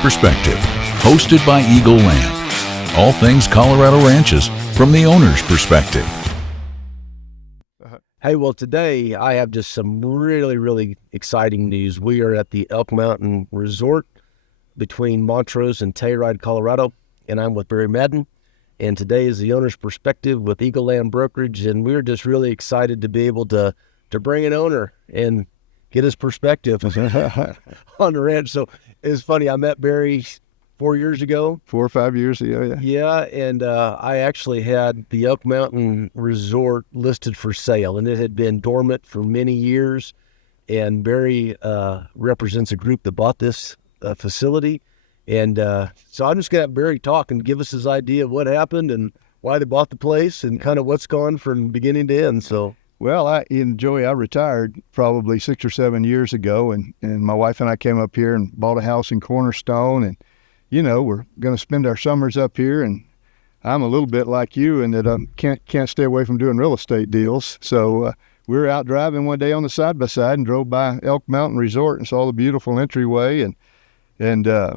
Perspective, hosted by Eagle Land. All things Colorado ranches from the owner's perspective. Hey, well, today I have just some really, really exciting news. We are at the Elk Mountain Resort between Montrose and Telluride, Colorado, and I'm with Barry Madden. And today is the owner's perspective with Eagle Land Brokerage, and we're just really excited to be able to bring an owner and get his perspective on the ranch. So it's funny, I met Barry 4 years ago. 4 or 5 years ago, yeah. Yeah, and I actually had the Elk Mountain Resort listed for sale, and it had been dormant for many years. And Barry represents a group that bought this facility. And so I'm just going to have Barry talk and give us his idea of what happened and why they bought the place and kind of what's gone from beginning to end. So, well, Joey, I retired probably 6 or 7 years ago, and my wife and I came up here and bought a house in Cornerstone, and we're going to spend our summers up here, and I'm a little bit like you in that I can't stay away from doing real estate deals. So we were out driving one day on the side-by-side and drove by Elk Mountain Resort and saw the beautiful entryway and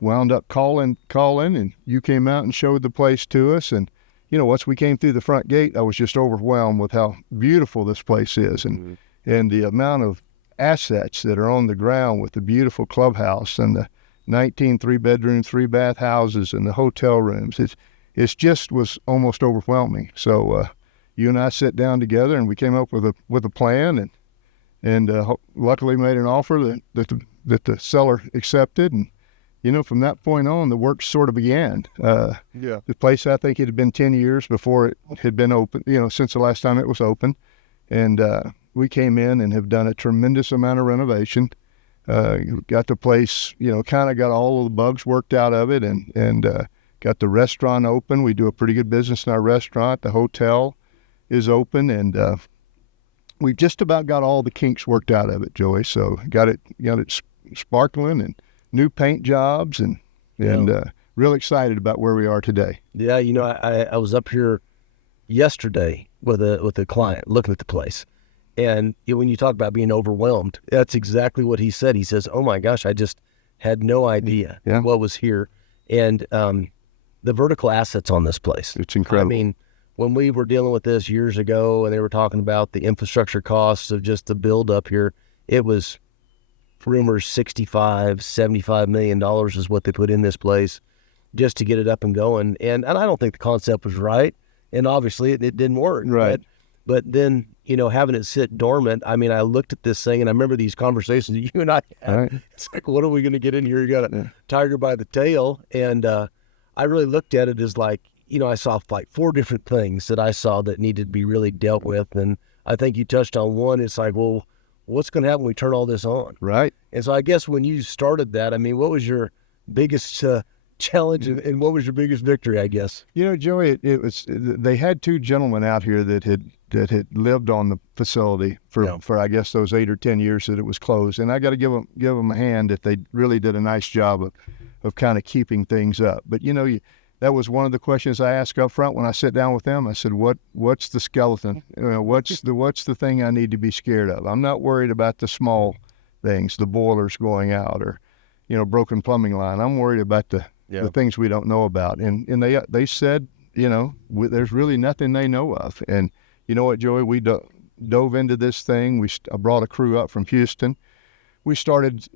wound up calling, and you came out and showed the place to us. And, once we came through the front gate, I was just overwhelmed with how beautiful this place is and the amount of assets that are on the ground with the beautiful clubhouse and the 19 3-bedroom, 3-bath houses and the hotel rooms. It just was almost overwhelming. So you and I sat down together and we came up with a plan and luckily made an offer that the seller accepted. And from that point on, the work sort of began. The place, I think it had been 10 years before it had been open. Since the last time it was open, and we came in and have done a tremendous amount of renovation. Got the place, kind of got all of the bugs worked out of it and got the restaurant open. We do a pretty good business in our restaurant. The hotel is open, and we've just about got all the kinks worked out of it, Joey. So got it sparkling and new paint jobs and real excited about where we are today. Yeah, I was up here yesterday with a client looking at the place. And when you talk about being overwhelmed, that's exactly what he said. He says, oh my gosh, I just had no idea what was here. And the vertical assets on this place. It's incredible. I mean, when we were dealing with this years ago and they were talking about the infrastructure costs of just the build up here, it was rumors $65-75 million is what they put in this place just to get it up and going. And I don't think the concept was right. And obviously it didn't work. Right. But then, having it sit dormant, I mean, I looked at this thing and I remember these conversations that you and I had. Right. It's like, what are we going to get in here? You got a tiger by the tail. And I really looked at it as like, I saw like 4 different things that I saw that needed to be really dealt with. And I think you touched on one. It's like, well, what's going to happen when we turn all this on? Right. And so I guess when you started that, I mean, what was your biggest challenge and what was your biggest victory, I guess? Joey, it was, they had 2 gentlemen out here that had lived on the facility for I guess those 8 or 10 years that it was closed, and I got to give them a hand that they really did a nice job of kind of keeping things up. But that was one of the questions I asked up front when I sit down with them. I said, what's the skeleton? What's the thing I need to be scared of? I'm not worried about the small things, the boilers going out or broken plumbing line. I'm worried about the things we don't know about. And they said, there's really nothing they know of. And you know what, Joey? We dove into this thing. I brought a crew up from Houston. We started,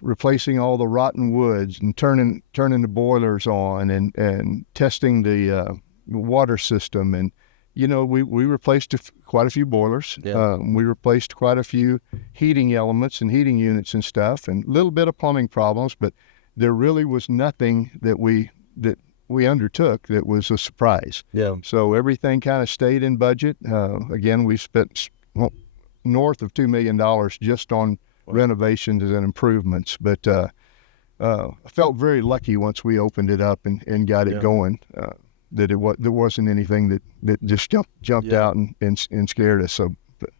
replacing all the rotten woods and turning the boilers on and testing the water system. And, we replaced quite a few boilers. Yeah. We replaced quite a few heating elements and heating units and stuff, and a little bit of plumbing problems, but there really was nothing that we undertook that was a surprise. Yeah. So everything kind of stayed in budget. Again, we spent north of $2 million just on renovations and improvements. But I felt very lucky once we opened it up and got it going. That there wasn't anything that just jumped out and scared us.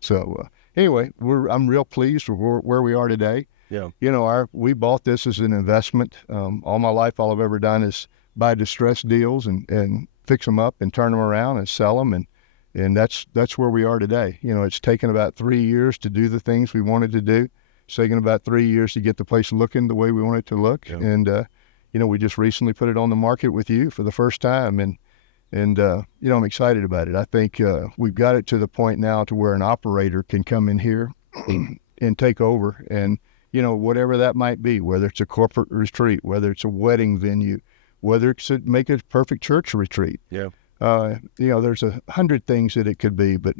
So anyway, I'm real pleased with where we are today. Yeah. We bought this as an investment. All my life, all I've ever done is buy distressed deals and fix them up and turn them around and sell them. And that's where we are today. It's taken about 3 years to do the things we wanted to do. It's taken about 3 years to get the place looking the way we want it to look. Yeah. And we just recently put it on the market with you for the first time, and I'm excited about it. I think we've got it to the point now to where an operator can come in here and take over, and whatever that might be, whether it's a corporate retreat, whether it's a wedding venue, whether it's make a perfect church retreat. Yeah. There's 100 things that it could be, but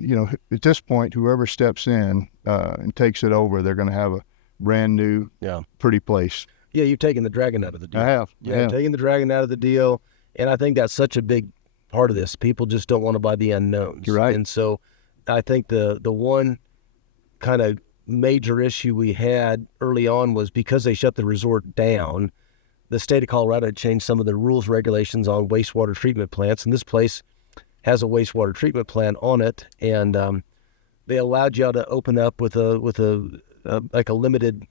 at this point, whoever steps in and takes it over, they're going to have a brand new, pretty place. Yeah, you've taken the dragon out of the deal. I have. Yeah, taking the dragon out of the deal, and I think that's such a big part of this. People just don't want to buy the unknowns. You're right. And so I think the one kind of major issue we had early on was because they shut the resort down, the state of Colorado had changed some of the rules, regulations on wastewater treatment plants, and this place has a wastewater treatment plant on it, and they allowed you to open up with a limited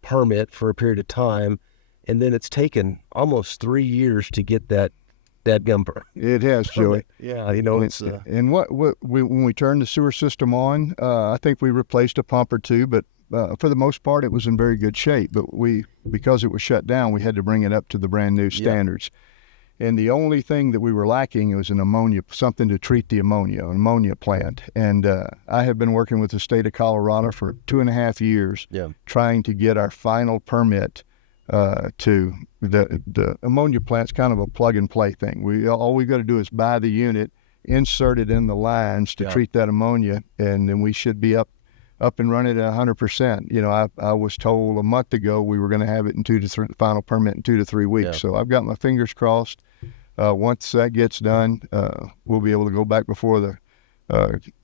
permit for a period of time, and then it's taken almost 3 years to get that gumper. It has, Joey. Yeah, it's and when we turned the sewer system on, I think we replaced a pump or two, but for the most part, it was in very good shape. But because it was shut down, we had to bring it up to the brand new standards. And the only thing that we were lacking was something to treat the ammonia, an ammonia plant. And I have been working with the state of Colorado for 2.5 years, trying to get our final permit to the ammonia plant's kind of a plug and play thing. All we got to do is buy the unit, insert it in the lines to treat that ammonia, and then we should be up and running at 100%. I was told a month ago we were going to have it in final permit in 2 to 3 weeks. So I've got my fingers crossed. Once that gets done, we'll be able to go back before the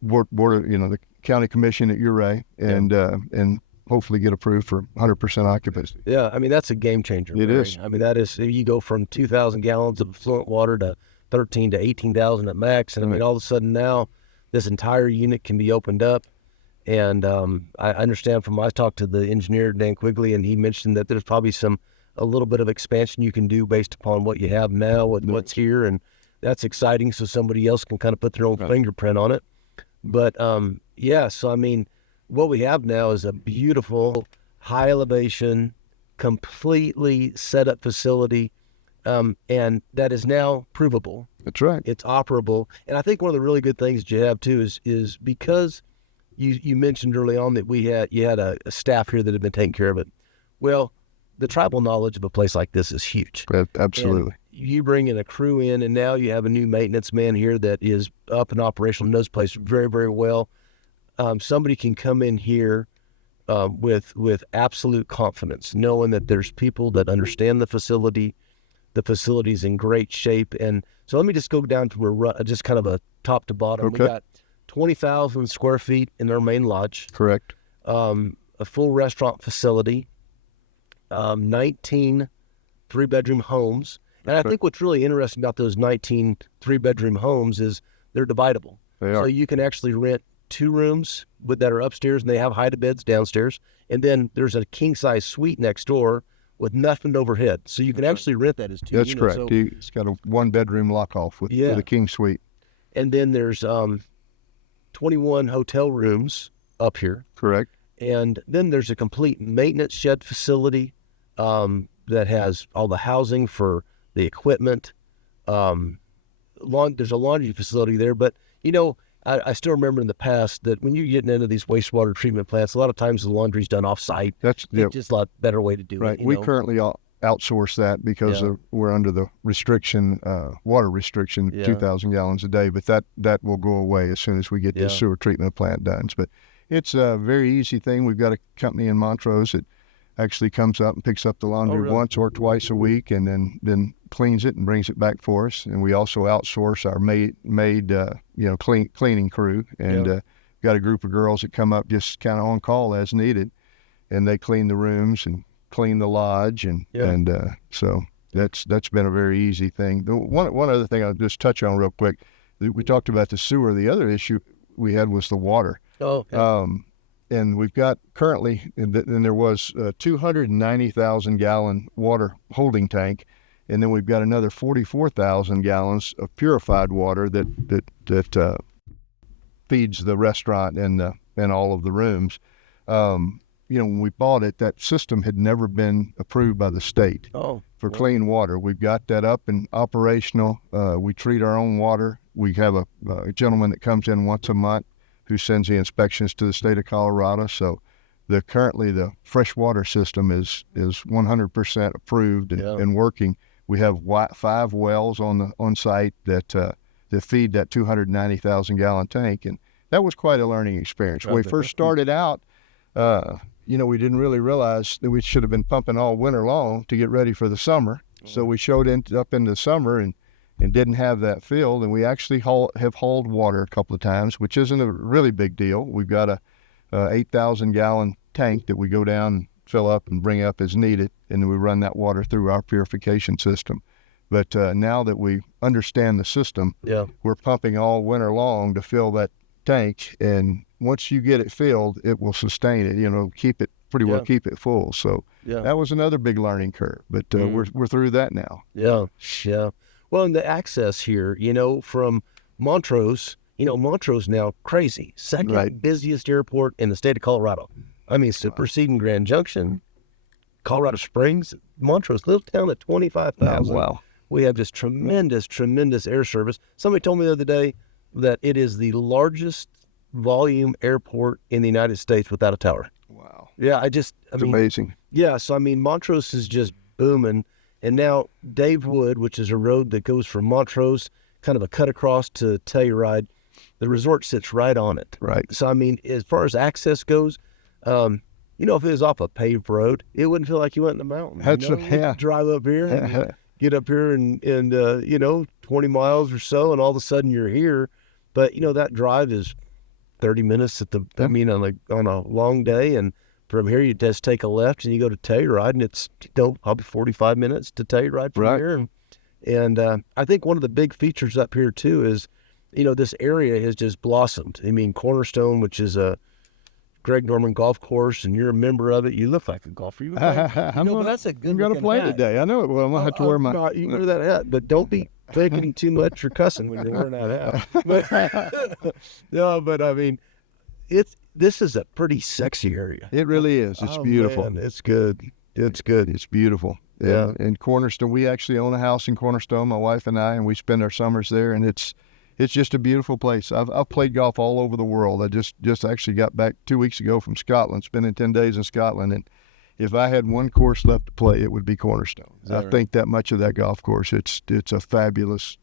board of, the county commission at Ouray and hopefully get approved for 100% occupancy. Yeah, I mean, that's a game changer. It is. I mean, that is, you go from 2,000 gallons of fluent water to 13 to 18,000 at max. And I mean, all of a sudden now this entire unit can be opened up. And I understand I talked to the engineer, Dan Quigley, and he mentioned that there's probably a little bit of expansion you can do based upon what you have now with what's here. And that's exciting. So somebody else can kind of put their own fingerprint on it. But so I mean, what we have now is a beautiful, high elevation, completely set up facility, and that is now provable. That's right. It's operable. And I think one of the really good things that you have too is because you mentioned early on that you had a staff here that had been taking care of it. Well, the tribal knowledge of a place like this is huge. Absolutely. And you bring in a crew in, and now you have a new maintenance man here that is up and operational, knows the place very, very well. Somebody can come in here with absolute confidence, knowing that there's people that understand the facility. The facility's in great shape. And so let me just go down to just kind of a top to bottom. Okay. We got 20,000 square feet in our main lodge. Correct. A full restaurant facility, 19 three-bedroom homes. And I think what's really interesting about those 19 three-bedroom homes is they're dividable. They are. So you can actually rent 2 rooms that are upstairs, and they have hide beds downstairs. And then there's a king-size suite next door with nothing overhead. So you can actually rent that as 2. That's correct. So, it's got a 1-bedroom lock-off with a king suite. And then there's 21 hotel rooms up here. Correct. And then there's a complete maintenance shed facility that has all the housing for the equipment. There's a laundry facility there, but I still remember in the past that when you're getting into these wastewater treatment plants, a lot of times the laundry's done off-site. It's just a lot better way to do it. Right. We currently outsource that because we're under the water restriction, 2,000 gallons a day. But that will go away as soon as we get this sewer treatment plant done. But it's a very easy thing. We've got a company in Montrose that actually comes up and picks up the laundry once or twice a week, and then cleans it and brings it back for us. And we also outsource our cleaning crew, and got a group of girls that come up just kind of on call as needed, and they clean the rooms and clean the lodge, and so that's been a very easy thing. One other thing I'll just touch on real quick. We talked about the sewer. The other issue we had was the water. And we've got currently, and there was a 290,000 gallon water holding tank, and then we've got another 44,000 gallons of purified water that feeds the restaurant and all of the rooms. when we bought it, that system had never been approved by the state for clean water. We've got that up and operational. We treat our own water. We have a gentleman that comes in once a month who sends the inspections to the state of Colorado. So currently the freshwater system is 100% approved and working. We have 5 wells on site that feed that 290,000 gallon tank, and that was quite a learning experience. When we first started out, we didn't really realize that we should have been pumping all winter long to get ready for the summer. So we showed up in the summer and didn't have that filled, and we actually have hauled water a couple of times, which isn't a really big deal. We've got a 8,000 gallon tank that we go down and fill up and bring up as needed, and then we run that water through our purification system. But now that we understand the system, we're pumping all winter long to fill that tank, and once you get it filled, it will sustain it. Keep it keep it full. So that was another big learning curve, but we're through that now. Yeah. Well, and the access here, from Montrose, Montrose now crazy, second busiest airport in the state of Colorado. I mean, superseding Grand Junction, Colorado Springs, Montrose, little town of 25,000. Wow. We have just tremendous air service. Somebody told me the other day that it is the largest volume airport in the United States without a tower. Wow. Yeah, it's amazing. Yeah, so Montrose is just booming. And now Dave Wood, which is a road that goes from Montrose, kind of a cut across to Telluride, the resort sits right on it. Right. So, as far as access goes, if it was off a paved road, it wouldn't feel like you went in the mountains. You drive up here and get up here and 20 miles or so, and all of a sudden you're here. But, that drive is 30 minutes on a long day, and from here you just take a left and you go to Telluride, and it's probably 45 minutes to Telluride from here. And I think one of the big features up here too is, this area has just blossomed. Cornerstone, which is a Greg Norman golf course, and you're a member of it. You look like a golfer. That's a good. I'm going to play today. I know it. Well, I'm going to have to wear my. You can wear that hat, but don't be faking too much or cussing when you're wearing that hat. This is a pretty sexy area. It really is. It's beautiful. Man, it's good. It's good. It's beautiful. Yeah. And Cornerstone, we actually own a house in Cornerstone, my wife and I, and we spend our summers there, and it's just a beautiful place. I've played golf all over the world. I just actually got back 2 weeks ago from Scotland, spending 10 days in Scotland, and if I had one course left to play, it would be Cornerstone. I think that much of that golf course, it's a fabulous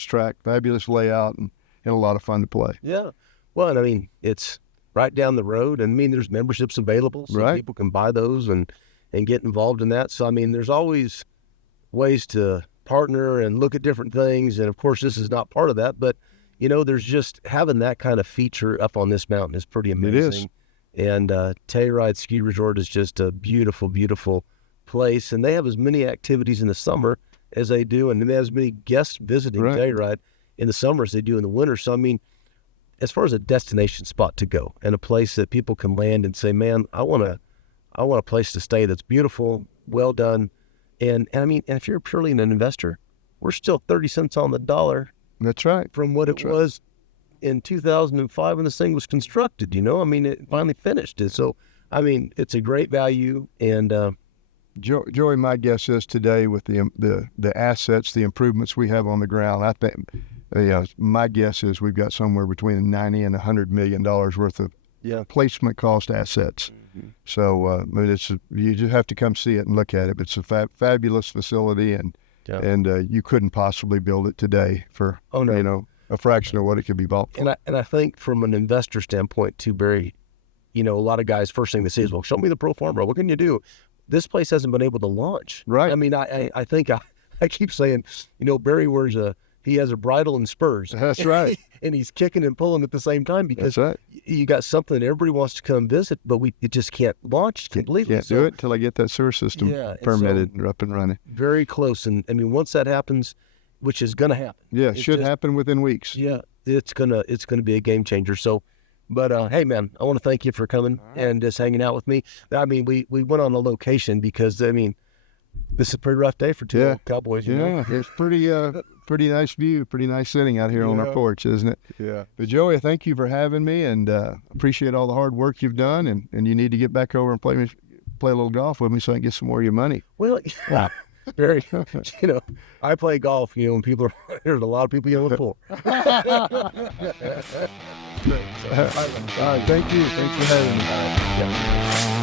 track, fabulous layout, and a lot of fun to play. Yeah. Well, and it's right down the road, and there's memberships available, so people can buy those and get involved in that. So there's always ways to partner and look at different things, and of course this is not part of that, but there's just having that kind of feature up on this mountain is pretty amazing. It is. And Telluride Ski Resort is just a beautiful place, and they have as many activities in the summer as they do, and they have as many guests visiting Telluride in the summer as they do in the winter. So as far as a destination spot to go and a place that people can land and say, man, I want a place to stay that's beautiful, well done. And if you're purely an investor, we're still 30 cents on the dollar. That's right. From what it was in 2005 when this thing was constructed, it finally finished it. So, it's a great value. And Joey, my guess is today with the assets, the improvements we have on the ground, I think, my guess is we've got somewhere between $90 and $100 million worth of placement cost assets. Mm-hmm. So you just have to come see it and look at it. It's a fabulous facility, and you couldn't possibly build it today for a fraction of what it could be bought for. And I think from an investor standpoint too, Barry, a lot of guys, first thing they say is, well, show me the pro forma. What can you do? This place hasn't been able to launch. Right. I think I keep saying, Barry he has a bridle and spurs. That's right. And he's kicking and pulling at the same time, because you got something that everybody wants to come visit, but it just can't launch completely. Can't do it until I get that sewer system permitted and up and running. Very close. And once that happens, which is going to happen. Yeah, it should happen within weeks. Yeah, it's gonna be a game changer. So, but hey, man, I want to thank you for coming and just hanging out with me. We went on a location because this is a pretty rough day for two Cowboys. It's pretty pretty nice view, pretty nice sitting out here on our Yeah. porch, isn't it? Yeah. But Joey, thank you for having me, and appreciate all the hard work you've done. And you need to get back over and play a little golf with me so I can get some more of your money. Well, very, I play golf, and people there's a lot of people yelling for. All right, thank you. Thanks for having me. Yeah.